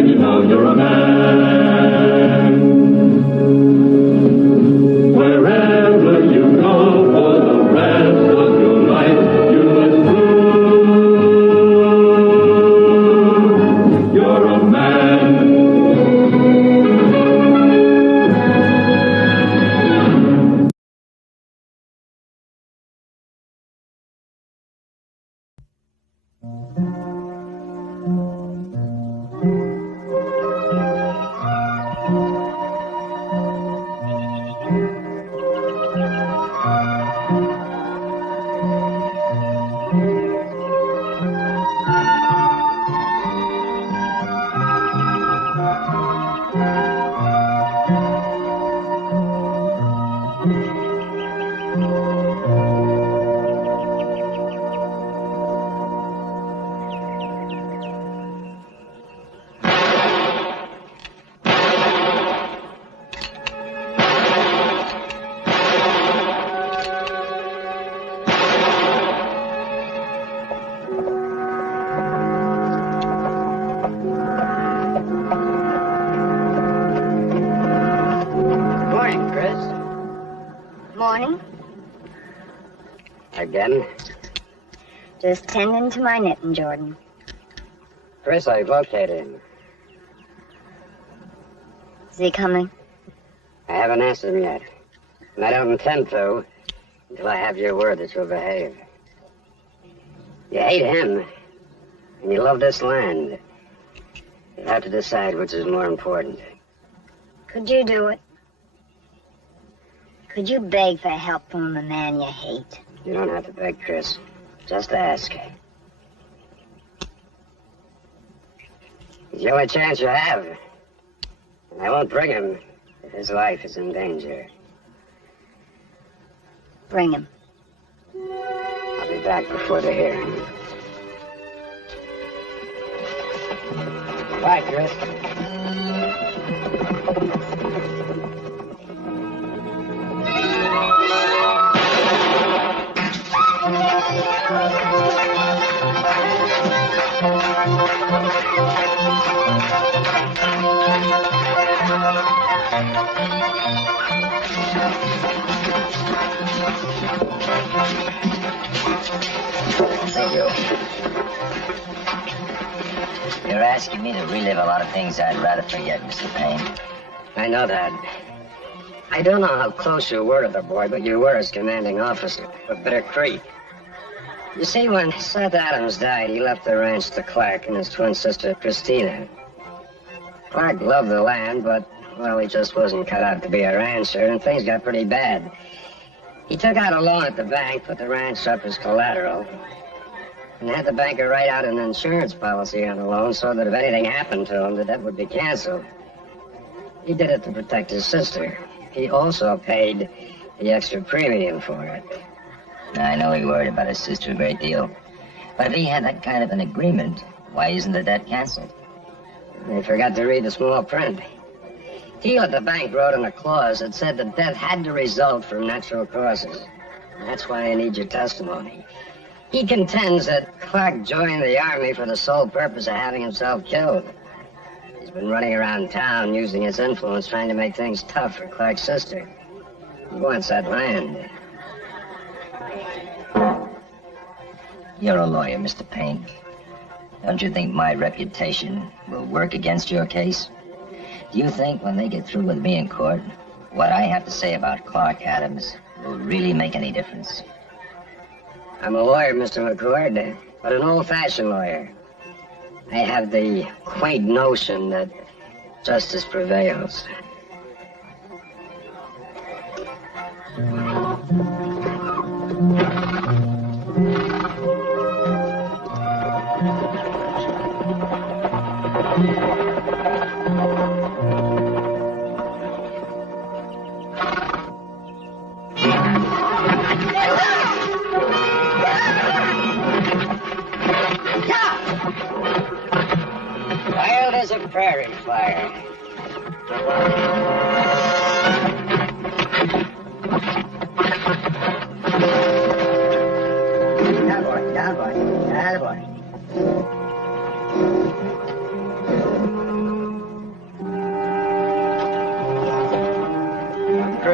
and you know you're a man. Wherever you go for the rest of your life, you must prove you're a man. Again? Just tending to my knitting, Jordan. Chris, I've located him. Is he coming? I haven't asked him yet. And I don't intend to until I have your word that you'll behave. You hate him, and you love this land. You have to decide which is more important. Could you do it? Could you beg for help from a man you hate? You don't have to beg, Chris. Just ask. It's the only chance you have. And I won't bring him if his life is in danger. Bring him. I'll be back before the hearing. Bye, Chris. Thank you. You're asking me to relive a lot of things I'd rather forget, Mr. Payne. I know that. I don't know how close you were to the boy, but you were his commanding officer of Bitter Creek. You see, when Seth Adams died, he left the ranch to Clark and his twin sister, Christina. Clark loved the land, but, well, he just wasn't cut out to be a rancher, and things got pretty bad. He took out a loan at the bank, put the ranch up as collateral, and had the banker write out an insurance policy on the loan so that if anything happened to him, the debt would be canceled. He did it to protect his sister. He also paid the extra premium for it. I know he worried about his sister a great deal. But if he had that kind of an agreement, why isn't the debt canceled? They forgot to read the small print. Teal at the bank wrote in a clause that said the death had to result from natural causes. And that's why I need your testimony. He contends that Clark joined the army for the sole purpose of having himself killed. He's been running around town using his influence, trying to make things tough for Clark's sister. He wants that land. You're a lawyer, Mr. Payne. Don't you think my reputation will work against your case? Do you think when they get through with me in court, what I have to say about Clark Adams will really make any difference? I'm a lawyer, Mr. McCord, but an old-fashioned lawyer. I have the quaint notion that justice prevails. Wild as a prairie fire. Down, boy, down, boy, down, boy.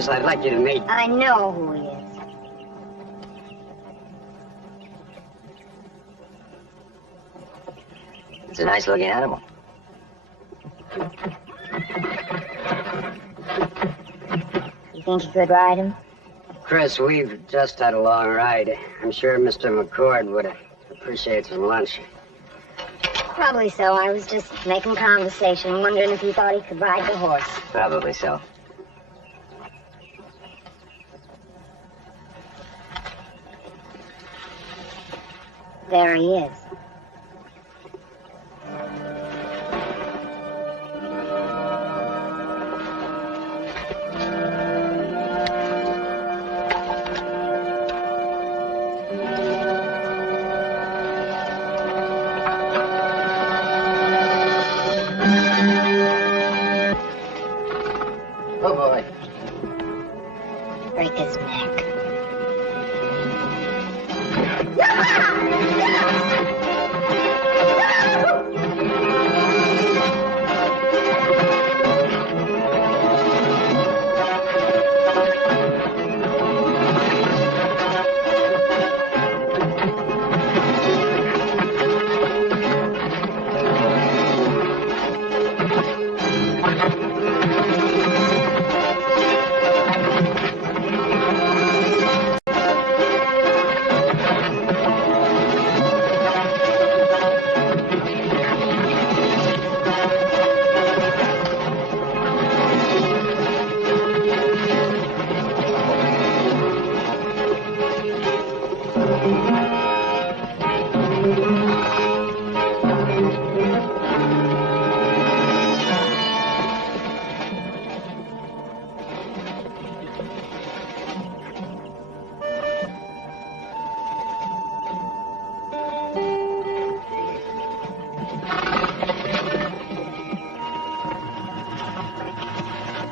Chris, I'd like you to meet... I know who he is. It's a nice-looking animal. You think you could ride him? Chris, we've just had a long ride. I'm sure Mr. McCord would appreciate some lunch. Probably so. I was just making conversation, wondering if he thought he could ride the horse. Probably so. There he is. Oh, boy. Break his neck.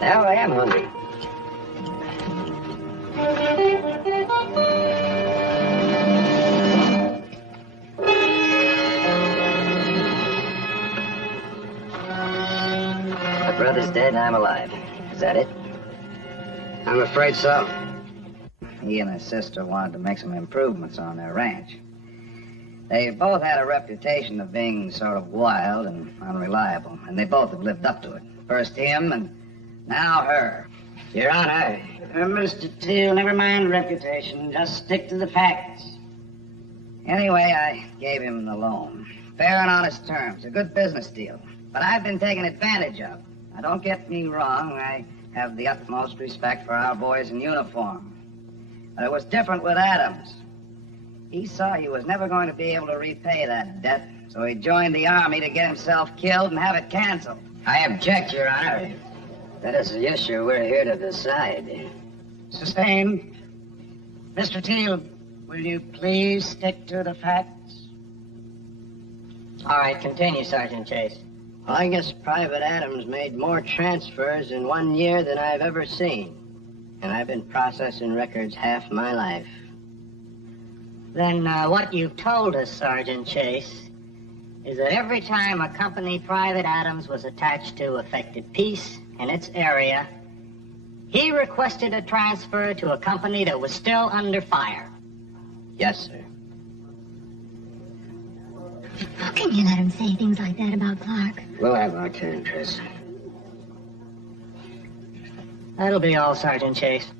Now I am hungry. My brother's dead and I'm alive. Is that it? I'm afraid so. He and his sister wanted to make some improvements on their ranch. They both had a reputation of being sort of wild and unreliable, and they both have lived up to it. First him, and now her. Your Honor. Mr. Teal, never mind reputation. Just stick to the facts. Anyway, I gave him the loan. Fair and honest terms. A good business deal. But I've been taken advantage of. Now, don't get me wrong. I have the utmost respect for our boys in uniform. But it was different with Adams. He saw he was never going to be able to repay that debt, so he joined the Army to get himself killed and have it canceled. I object, Your Honor. That is the issue we're here to decide. Sustained. Mr. Teal, will you please stick to the facts? All right, continue, Sergeant Chase. Well, I guess Private Adams made more transfers in 1 year than I've ever seen. And I've been processing records half my life. Then what you've told us, Sergeant Chase, is that every time a company Private Adams was attached to affected peace in its area, he requested a transfer to a company that was still under fire. Yes, sir. How can you let him say things like that about Clark? We'll have our turn, Chris. That'll be all, Sergeant Chase.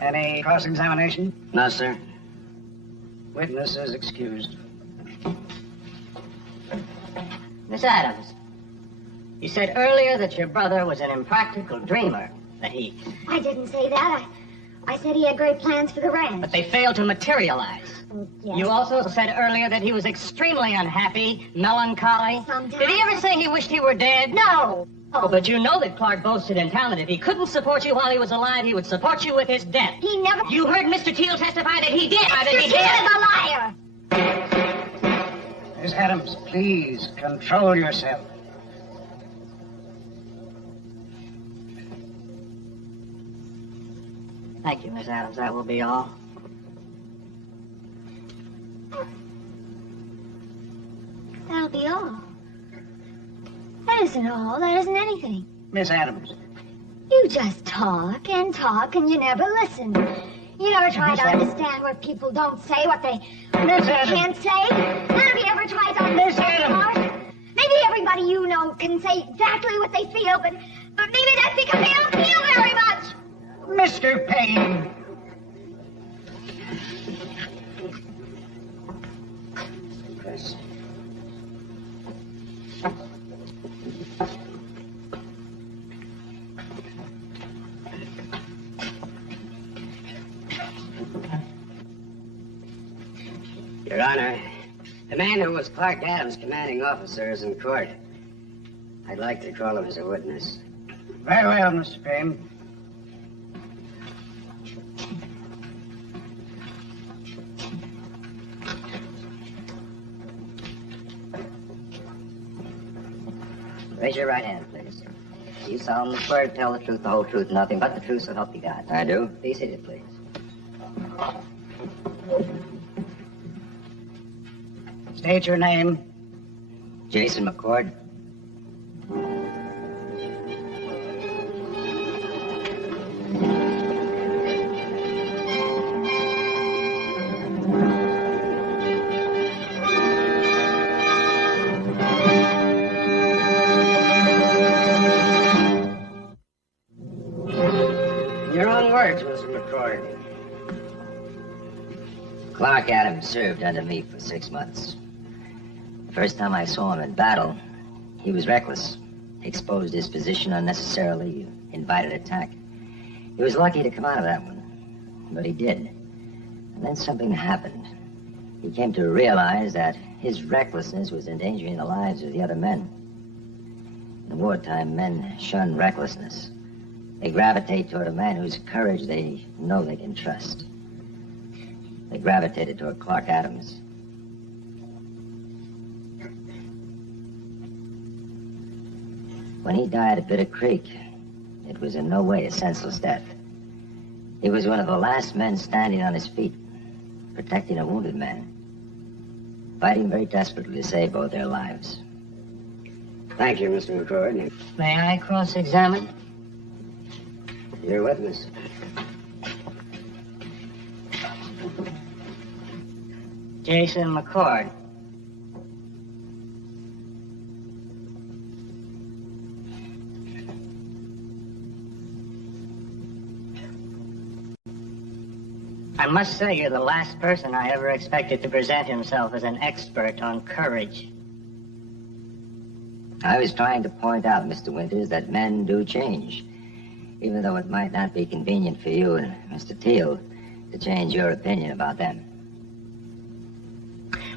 Any cross-examination? No, sir. Witness is excused. Miss Adams, you said earlier that your brother was an impractical dreamer, that he... I didn't say that. I said he had great plans for the ranch. But they failed to materialize. Yes. You also said earlier that he was extremely unhappy, melancholy. Sometimes. Did he ever say he wished he were dead? No. Oh, but you know that Clark boasted in town that if he couldn't support you while he was alive, he would support you with his death. He never... You heard Mr. Teal testify that he did. Mr. That he Teal did. is a liar. Miss Adams, please control yourself. Thank you, Miss Adams. That will be all. That'll be all. That isn't all. That isn't anything. Miss Adams, You just talk and you never listen. You never try to understand what people don't say, what they can't say. None of you ever try to understand part. Maybe everybody you know can say exactly what they feel, but maybe that's because they don't feel very much. Mr. Payne. Chris. Your Honor, the man who was Clark Adams' commanding officer is in court. I'd like to call him as a witness. Very well, Mr. Payne. Raise your right hand, please. Do you solemnly swear to tell the truth, the whole truth, nothing but the truth, so help you God? I do. Be seated, please. State your name. Jason McCord. Your own words, Mr. McCord. Clark Adams served under me for 6 months. First time I saw him in battle, he was reckless. Exposed his position unnecessarily, invited attack. He was lucky to come out of that one, but he did. And then something happened. He came to realize that his recklessness was endangering the lives of the other men. In wartime, men shun recklessness. They gravitate toward a man whose courage they know they can trust. They gravitated toward Clark Adams. When he died at Bitter Creek, it was in no way a senseless death. He was one of the last men standing on his feet, protecting a wounded man, fighting very desperately to save both their lives. Thank you, Mr. McCord. May I cross-examine? Your witness. Jason McCord. I must say you're the last person I ever expected to present himself as an expert on courage. I was trying to point out, Mr. Winters, that men do change. Even though it might not be convenient for you and Mr. Teal to change your opinion about them.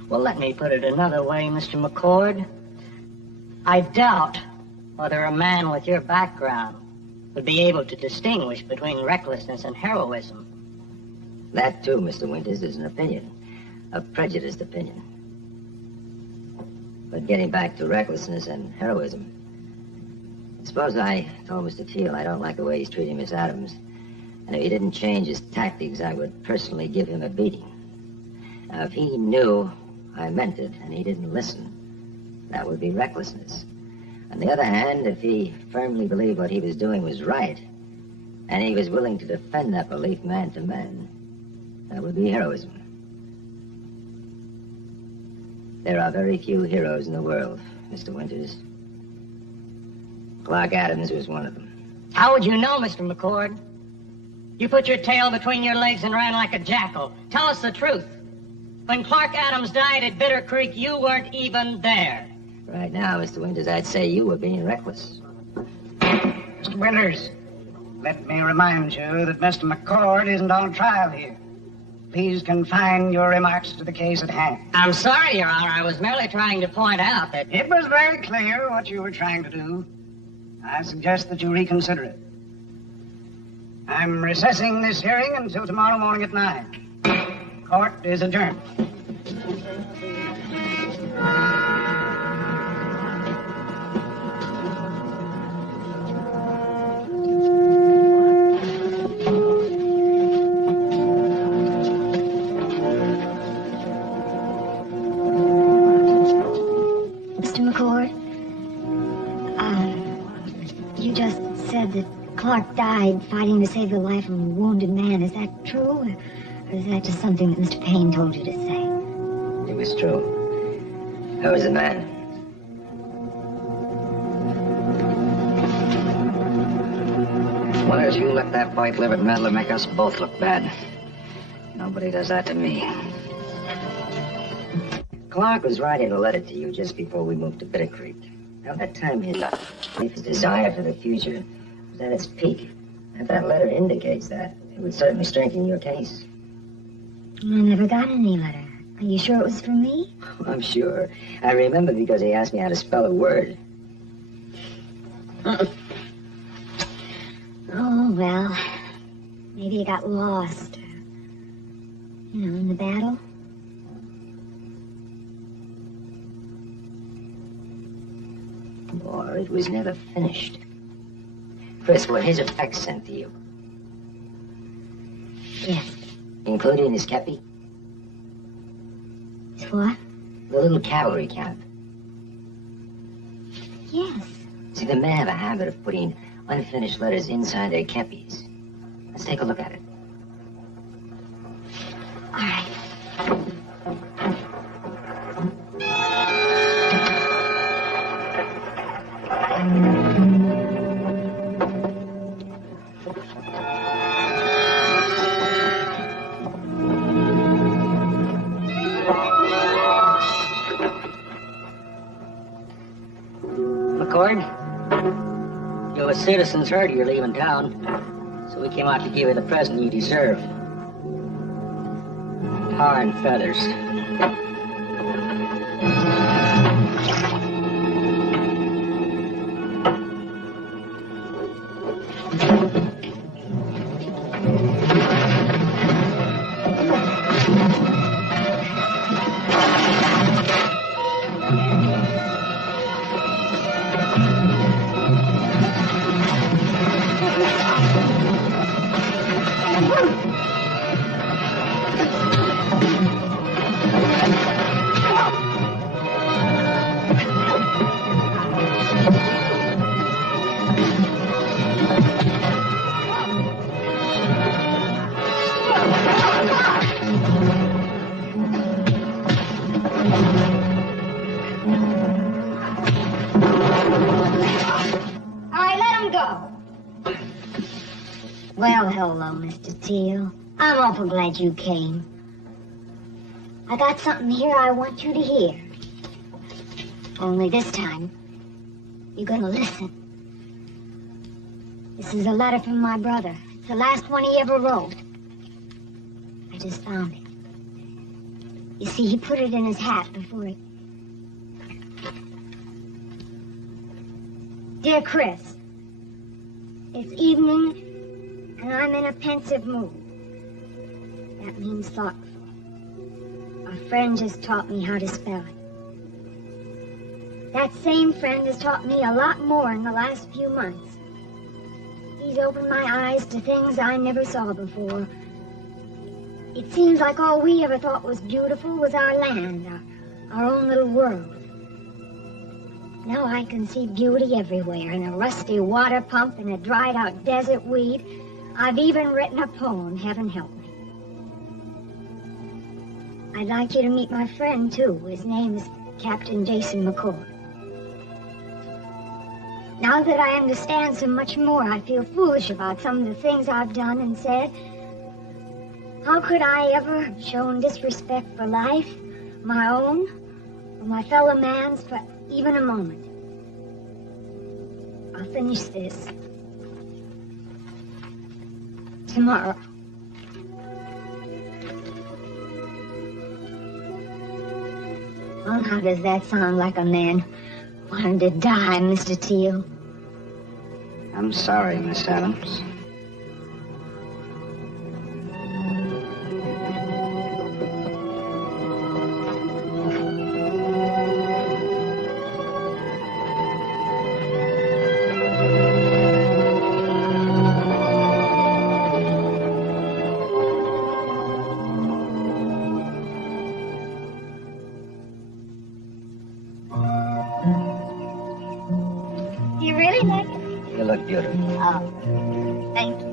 Well, let me put it another way, Mr. McCord. I doubt whether a man with your background would be able to distinguish between recklessness and heroism. That, too, Mr. Winters, is an opinion, a prejudiced opinion. But getting back to recklessness and heroism, suppose I told Mr. Teal I don't like the way he's treating Miss Adams, and if he didn't change his tactics, I would personally give him a beating. Now, if he knew I meant it and he didn't listen, that would be recklessness. On the other hand, if he firmly believed what he was doing was right, and he was willing to defend that belief man to man, that would be heroism. There are very few heroes in the world, Mr. Winters. Clark Adams was one of them. How would you know, Mr. McCord? You put your tail between your legs and ran like a jackal. Tell us the truth. When Clark Adams died at Bitter Creek, you weren't even there. Right now, Mr. Winters, I'd say you were being reckless. Mr. Winters, let me remind you that Mr. McCord isn't on trial here. Please confine your remarks to the case at hand. I'm sorry, Your Honor. I was merely trying to point out that... It was very clear what you were trying to do. I suggest that you reconsider it. I'm recessing this hearing until tomorrow morning at 9. Court is adjourned. Mr. McCord, you just said that Clark Cort died fighting to save the life of a wounded man. Is that true? Or is that just something that Mr. Payne told you to say? It was true. I was the man. Well, as you let that white-livered meddler make us both look bad. Nobody does that to me. Clark was writing a letter to you just before we moved to Bitter Creek. Now, that time his desire for the future was at its peak. If that letter indicates that, it would certainly strengthen your case. I never got any letter. Are you sure it was for me? I'm sure. I remember because he asked me how to spell a word. Oh, well, maybe he got lost. In the battle. Or it was never finished. Chris, were his effects sent to you? Yes. Including his kepi? What? The little cavalry cap. Yes. See, the men have a habit of putting unfinished letters inside their kepis. Let's take a look at it. All right. The citizens heard you're leaving town, so we came out to give you the present you deserve. Tar and feathers. Well, hello, Mr. Teal. I'm awful glad you came. I got something here I want you to hear. Only this time, you're gonna listen. This is a letter from my brother. It's the last one he ever wrote. I just found it. You see, he put it in his hat before he... Dear Chris, it's evening, and I'm in a pensive mood. That means thoughtful. A friend just taught me how to spell it. That same friend has taught me a lot more in the last few months. He's opened my eyes to things I never saw before. It seems like all we ever thought was beautiful was our land, our own little world. Now I can see beauty everywhere, in a rusty water pump, in a dried-out desert weed. I've even written a poem, heaven help me. I'd like you to meet my friend, too. His name is Captain Jason McCord. Now that I understand so much more, I feel foolish about some of the things I've done and said. How could I ever have shown disrespect for life, my own, or my fellow man's, for even a moment? I'll finish this tomorrow. Well, how does that sound like a man wanting to die, Mr. Teal? I'm sorry, Miss Adams. Do you really like it? You look beautiful. Oh. Thank you.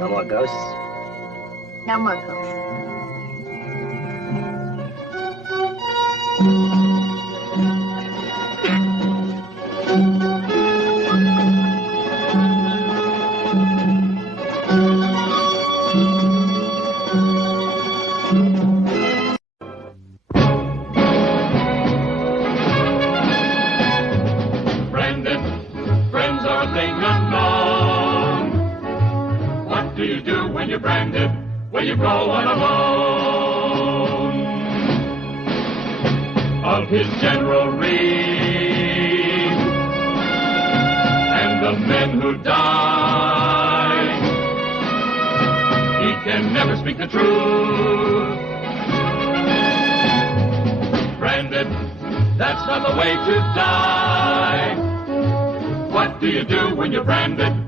No more ghosts? No more ghosts. Branded, friends are a thing unknown. What do you do when you're branded? Well, you go on alone. Of his general read and the men who died, he can never speak the truth. Branded, that's not the way to die. What do you do when you're branded?